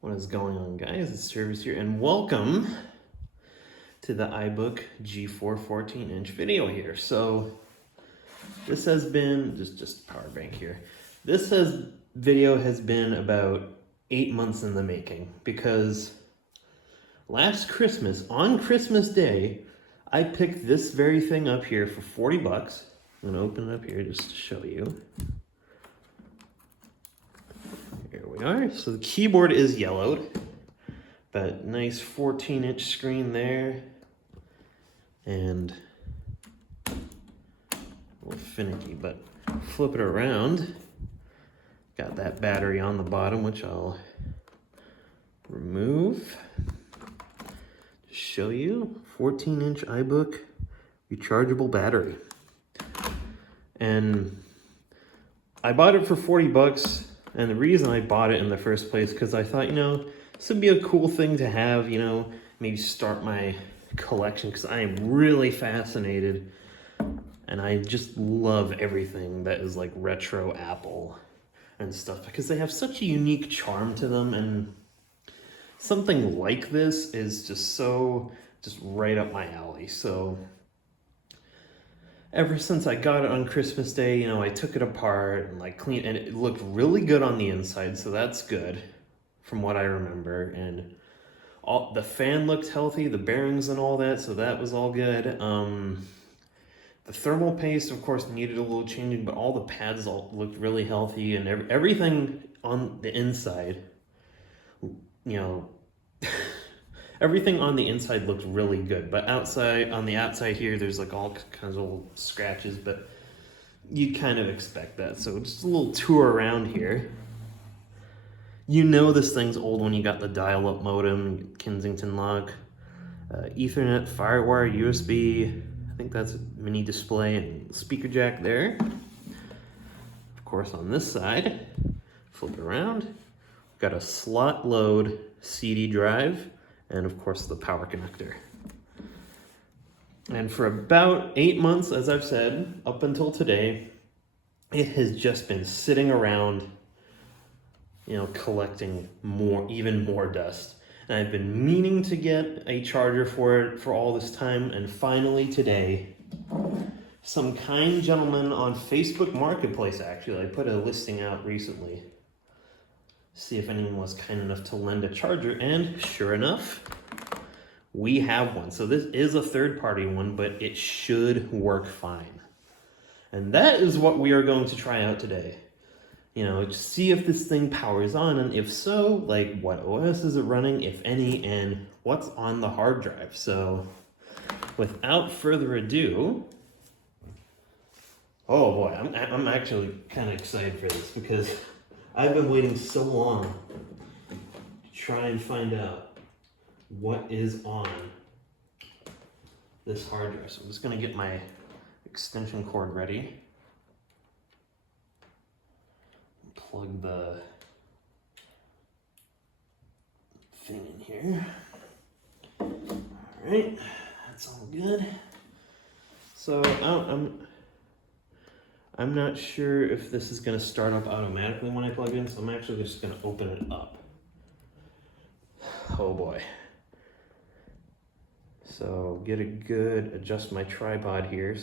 What is going on, guys? It's Service here, and welcome to the iBook G4 14-inch video here. So this has been just power bank here. Video has been about 8 months in the making, because last Christmas, on Christmas Day, I picked this very thing up here for 40 bucks. I'm gonna open it up here just to show you. Here we are. So the keyboard is yellowed, but nice 14-inch screen there, and a little finicky, but flip it around. Got that battery on the bottom, which I'll remove. Just show you 14-inch iBook rechargeable battery, and I bought it for 40 bucks. And the reason I bought it in the first place, because I thought, this would be a cool thing to have, maybe start my collection, because I am really fascinated and I just love everything that is like retro Apple and stuff, because they have such a unique charm to them, and something like this is just right up my alley. So ever since I got it on Christmas Day, I took it apart and cleaned, and it looked really good on the inside, so that's good from what I remember. And the fan looked healthy, the bearings and all that, so that was all good. The thermal paste, of course, needed a little changing, but all the pads all looked really healthy, and everything on the inside, everything on the inside looked really good, but on the outside here, there's all kinds of little scratches, but you'd kind of expect that. So just a little tour around here. This thing's old when you got the dial-up modem, Kensington lock, Ethernet, Firewire, USB. I think that's a mini display and speaker jack there. Of course, on this side, flip it around, we've got a slot load CD drive, and of course the power connector. And for about 8 months, as I've said, up until today, it has just been sitting around, collecting even more dust. And I've been meaning to get a charger for it for all this time, and finally today, some kind gentleman on Facebook Marketplace, actually, I put a listing out recently, see if anyone was kind enough to lend a charger, and sure enough, we have one. So this is a third-party one, but it should work fine. And that is what we are going to try out today. See if this thing powers on, and if so, what OS is it running, if any, and what's on the hard drive. So without further ado, oh boy, I'm actually kind of excited for this, because I've been waiting so long to try and find out what is on this hard drive. So I'm just going to get my extension cord ready. Plug the thing in here. All right, that's all good. So I'm not sure if this is going to start up automatically when I plug it in, so I'm actually just going to open it up. Oh boy. So adjust my tripod here.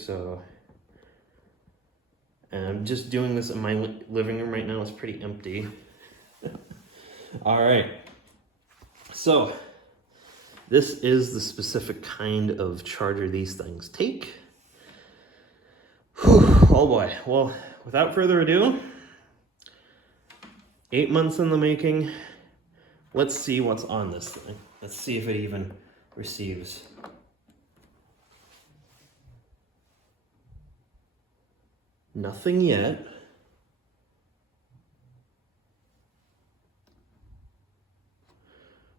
And I'm just doing this in my living room right now. It's pretty empty. All right. So this is the specific kind of charger these things take. Whew, oh boy. Well, without further ado, 8 months in the making. Let's see what's on this thing. Let's see if it even receives. Nothing yet.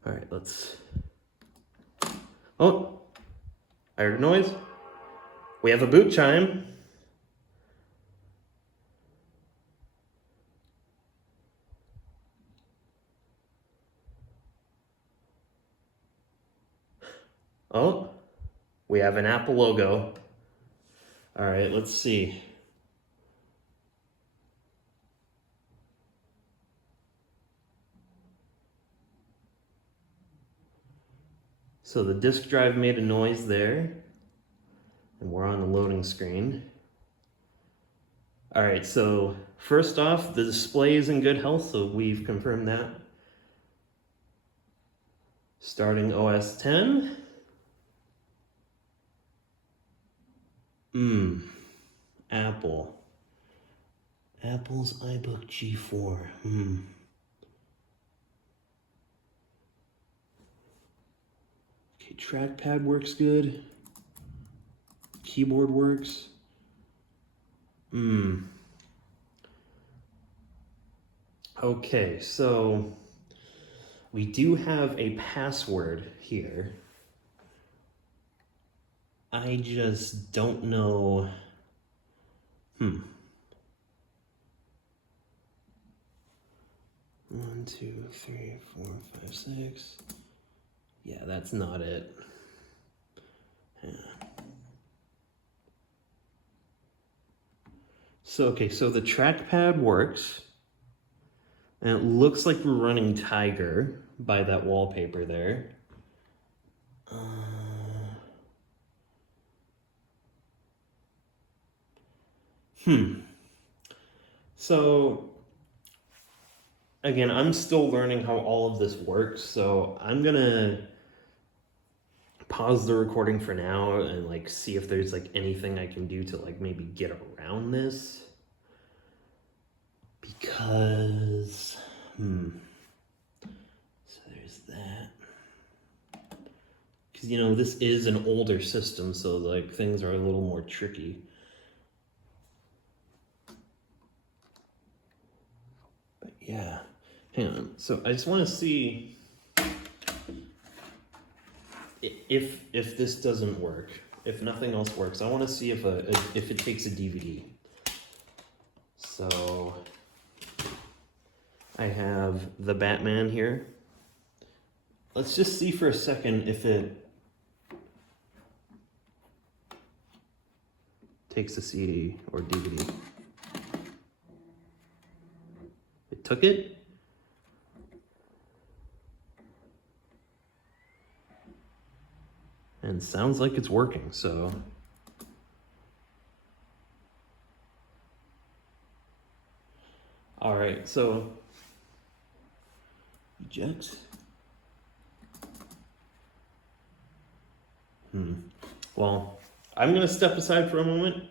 All right, oh, I heard a noise. We have a boot chime. Oh, we have an Apple logo. All right, let's see. So the disk drive made a noise there, and we're on the loading screen. All right, so first off, the display is in good health, so we've confirmed that. Starting OS 10. Apple. Apple's iBook G4. Okay, trackpad works good. Keyboard works. Okay, so we do have a password here. I just don't know. 1, 2, 3, 4, 5, 6. Yeah, that's not it. Yeah. So, okay, so the trackpad works. And it looks like we're running Tiger by that wallpaper there. So, again, I'm still learning how all of this works, so I'm gonna pause the recording for now and like see if there's like anything I can do to like maybe get around this. Because, so there's that. Because, you know, this is an older system, so like things are a little more tricky. But yeah, hang on. So I just want to see if this doesn't work. If nothing else works, I want to see if it takes a DVD. So I have the Batman here. Let's just see for a second if it takes a CD or DVD. It took it. And sounds like it's working, so. All right, so eject. Well, I'm gonna step aside for a moment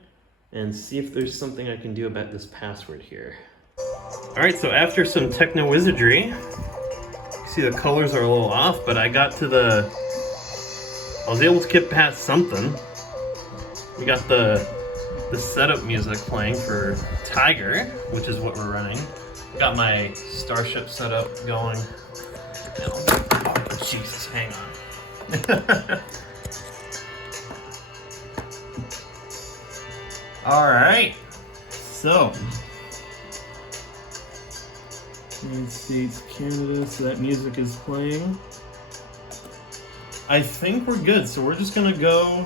and see if there's something I can do about this password here. All right, so after some techno wizardry, see the colors are a little off, but I was able to get past something. We got the setup music playing for Tiger, which is what we're running. Got my Starship setup going. Oh, Jesus, hang on. All right, so United States, Canada, so that music is playing. I think we're good, so we're just gonna go,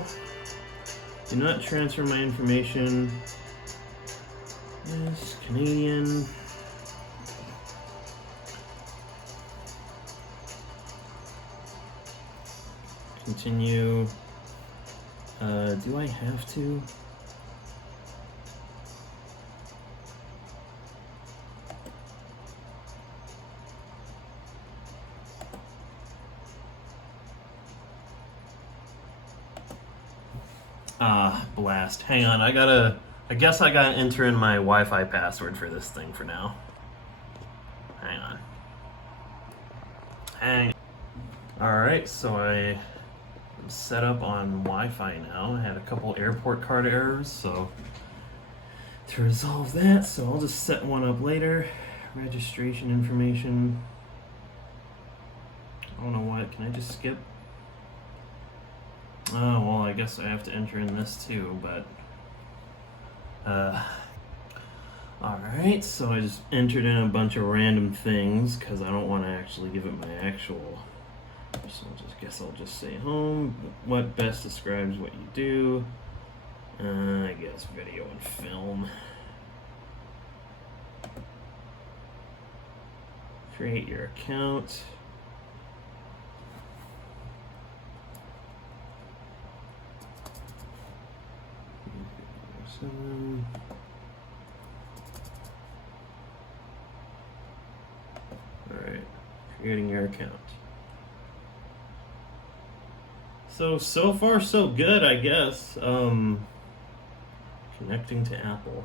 do not transfer my information. Yes, Canadian. Continue. Do I have to? Blast. Hang on, I guess I gotta enter in my Wi-Fi password for this thing for now. Hang on. Alright, so I'm set up on Wi-Fi now. I had a couple airport card errors, so to resolve that, so I'll just set one up later. Registration information. I don't know what, can I just skip? Oh, well, I guess I have to enter in this too, but alright, so I just entered in a bunch of random things because I don't want to actually give it my actual, so I'll just say home, what best describes what you do, I guess video and film. Create your account. 7. Alright, creating your account. So far so good, I guess. Connecting to Apple.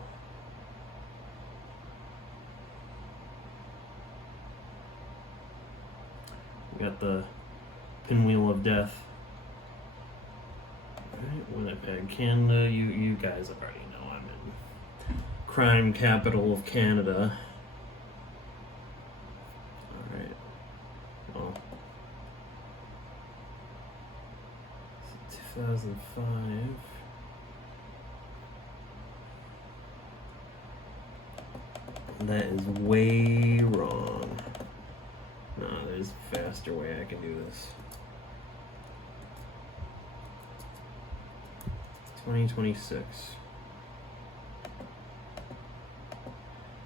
We got the pinwheel of death. Alright, Winnipeg, Canada. You guys already know I'm in crime capital of Canada. Alright. Well, 2005. That is way wrong. No, there's a faster way I can do this. 2026.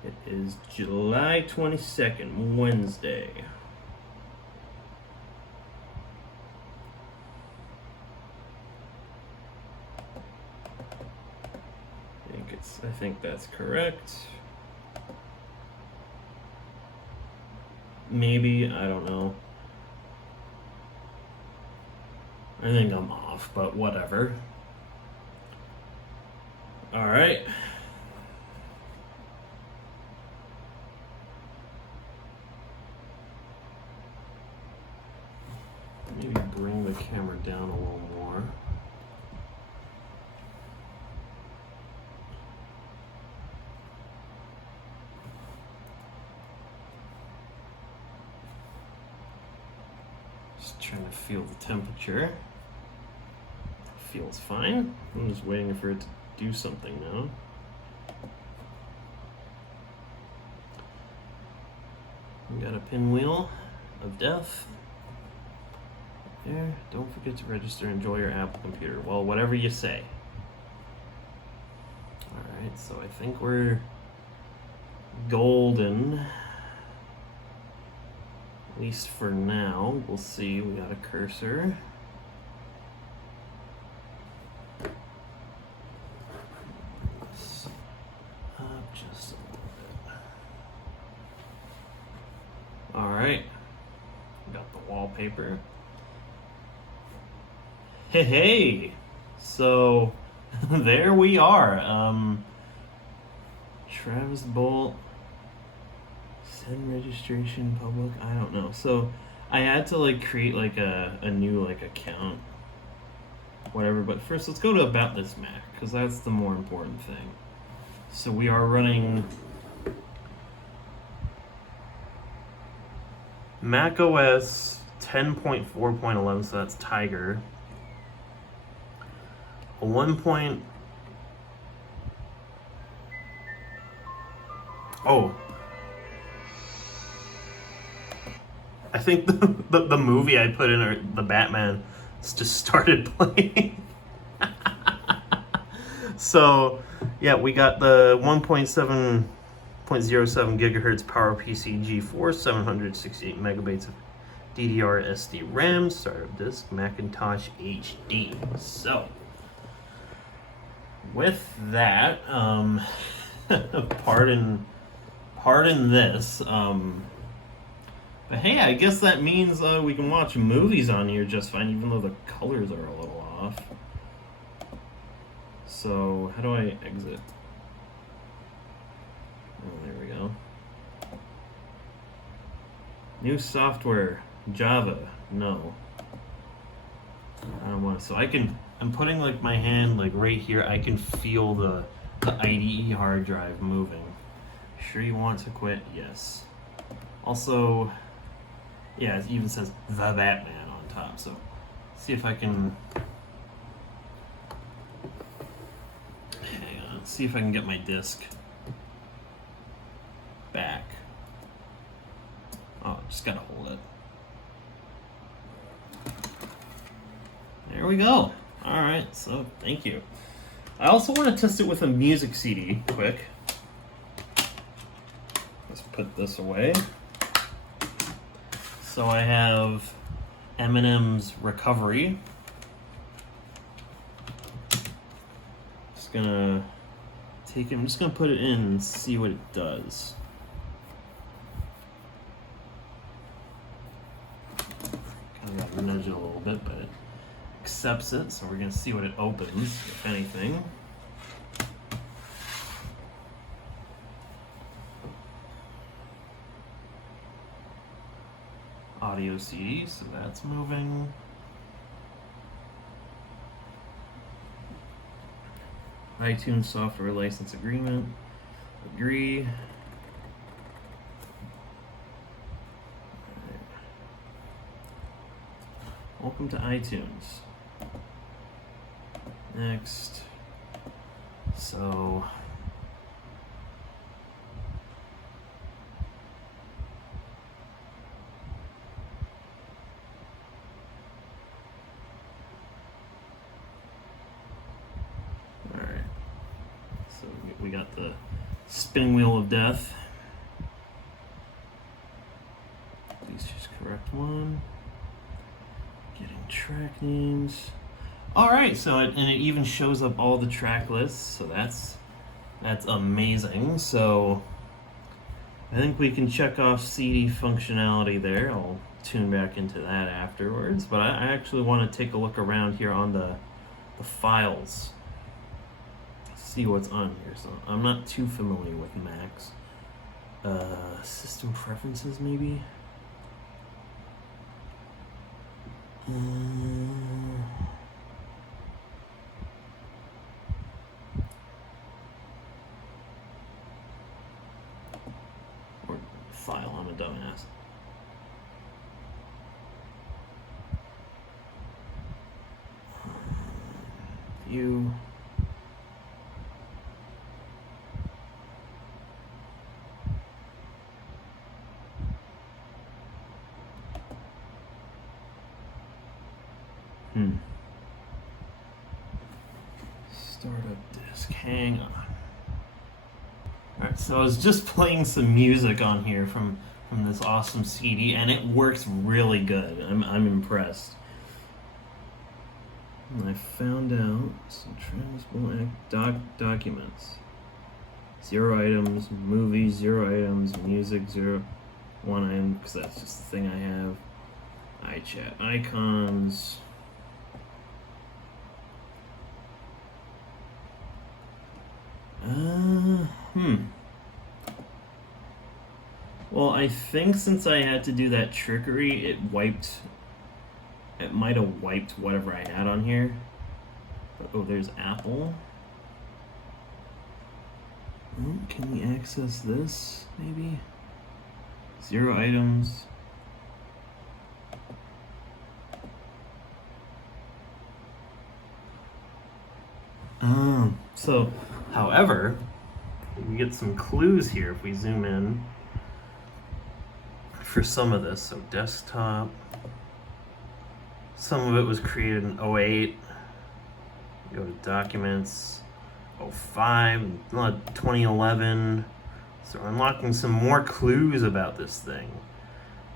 It is July 22nd, Wednesday. I think that's correct. Maybe, I don't know. I think I'm off, but whatever. All right. Maybe bring the camera down a little more. Just trying to feel the temperature. Feels fine. I'm just waiting for it to do something now. We got a pinwheel of death. There. Don't forget to register. Enjoy your Apple computer. Well, whatever you say. Alright, so I think we're golden. At least for now. We'll see. We got a cursor. Just a little bit. Alright. Got the wallpaper. Hey! So, there we are. Travis Bolt. Send registration public. I don't know. So, I had to like create like a new like account. Whatever. But first, let's go to About This Mac, because that's the more important thing. So we are running Mac OS 10.4.11, so that's Tiger. A 1. Oh. I think the movie I put in, or the Batman, just started playing. So, yeah, we got the 1.7.07 gigahertz PowerPC G4, 768 megabytes of DDR SD RAM, startup disk, Macintosh HD. So, with that, pardon this, but hey, I guess that means we can watch movies on here just fine, even though the colors are a little off. So, how do I exit? Oh, there we go. New software, Java, no. I don't want to, so I'm putting like my hand like right here, I can feel the IDE hard drive moving. Sure you want to quit? Yes. Also, yeah, it even says The Batman on top, so see if I can... Hang on, see if I can get my disc back. Oh, just gotta hold it. There we go. Alright, so thank you. I also want to test it with a music CD, quick. Let's put this away. So I have Eminem's Recovery. Just gonna I'm just gonna put it in and see what it does. Kind of nudge it a little bit, but it accepts it, so we're gonna see what it opens, if anything. Audio CD, so that's moving. iTunes software license agreement, agree. Welcome to iTunes. Next. So So we got the spinning wheel of death. Please choose correct one. Getting track names. All right, so it even shows up all the track lists. So that's amazing. So I think we can check off CD functionality there. I'll tune back into that afterwards. But I actually want to take a look around here on the files. See what's on here. So I'm not too familiar with Macs. System preferences maybe. Or file. I'm a dumbass. View. Startup disk, hang on. Alright, so I was just playing some music on here from this awesome CD, and it works really good. I'm impressed. And I found out some transmittal documents. 0 items, movies, 0 items, music, 1 item, because that's just the thing I have. iChat icons. Well, I think since I had to do that trickery, it might have wiped whatever I had on here. But, oh, there's Apple. Can we access this, maybe? 0 items. So, however, we get some clues here if we zoom in for some of this. So desktop, some of it was created in 08. Go to documents, 05, 2011. So we're unlocking some more clues about this thing.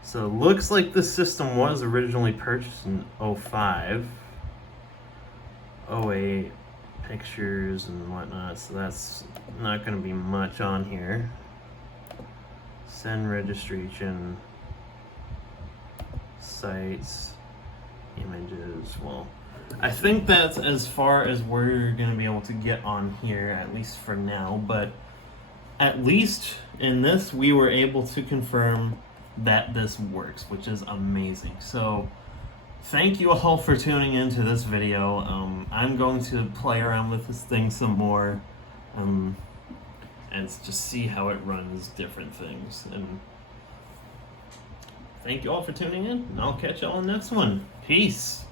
So it looks like this system was originally purchased in 05, 08. Pictures and whatnot, so that's not going to be much on here. Send registration, sites, images. Well, I think that's as far as we're going to be able to get on here, at least for now, but at least in this we were able to confirm that this works, which is amazing. So thank you all for tuning into this video. I'm going to play around with this thing some more and just see how it runs different things. And thank you all for tuning in, and I'll catch y'all in the next one. Peace.